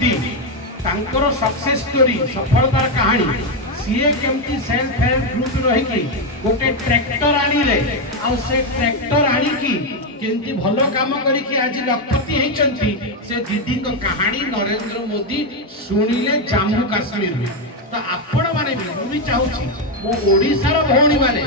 दीदी तांकर success story सफलतार कहानी सीए केमती सेल्फ हेल्प ग्रुप रही गोटे ट्रैक्टर आनिले आ से ट्रैक्टर आनिकी केमती भलो काम करिकी आज लखपति होइचंती से दीदी को कहानी नरेंद्र मोदी सुनिले जम्मू काश्मीर में। तो आपण माने भी चाहूची मो ओडिसा रो भौणी माने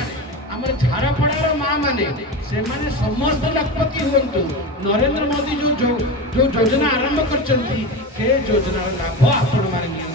हमर झारपड़ार माँ माने से माने समस्त लखपति हुंतु नरेंद्र मोदी जो योजना आरंभ करचंती से योजना लाभ आपण माने